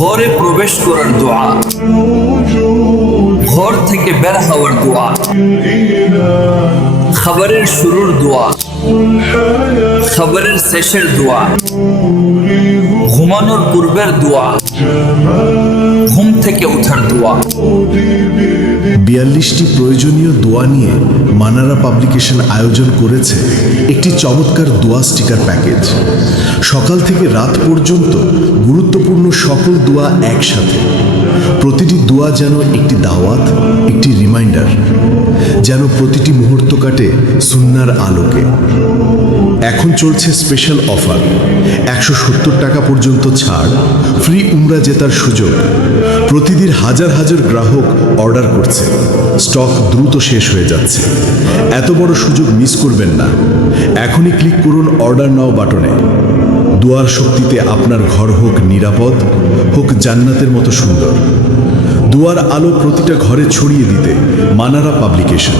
ঘরে প্রবেশ করার দোয়া। ঘর থেকে বের হওয়ার দোয়া। খাবারের শুরুর দোয়া। খাবারের শেষের দোয়া। ঘুমানোর পূর্বের দোয়া। ঘুম থেকে উঠার দোয়া। বিয়াল্লিশটি প্রয়োজনীয় দোয়া নিয়ে মানারা পাবলিকেশন আয়োজন করেছে একটি চমৎকার দোয়া স্টিকার প্যাকেজ। সকাল থেকে রাত পর্যন্ত গুরুত্বপূর্ণ সকল দোয়া একসাথে। প্রতিটি দোয়া যেন একটি দাওয়াত, একটি রিমাইন্ডার, যেন প্রতিটি মুহূর্ত কাটে সুন্নার আলোকে। এখন চলছে স্পেশাল অফার একশো সত্তর টাকা পর্যন্ত ছাড় ফ্রি উমরা জেতার সুযোগ। প্রতিদিন হাজার হাজার গ্রাহক অর্ডার করছে। স্টক দ্রুত শেষ হয়ে যাচ্ছে। এত বড় সুযোগ মিস করবেন না। এখনই ক্লিক করুন অর্ডার নাও বাটনে। দুয়ার শক্তিতে আপনার ঘর হোক নিরাপদ, হোক জান্নাতের মতো সুন্দর। দুয়ার আলো প্রতিটা ঘরে ছড়িয়ে দিতে, মানারা পাবলিকেশন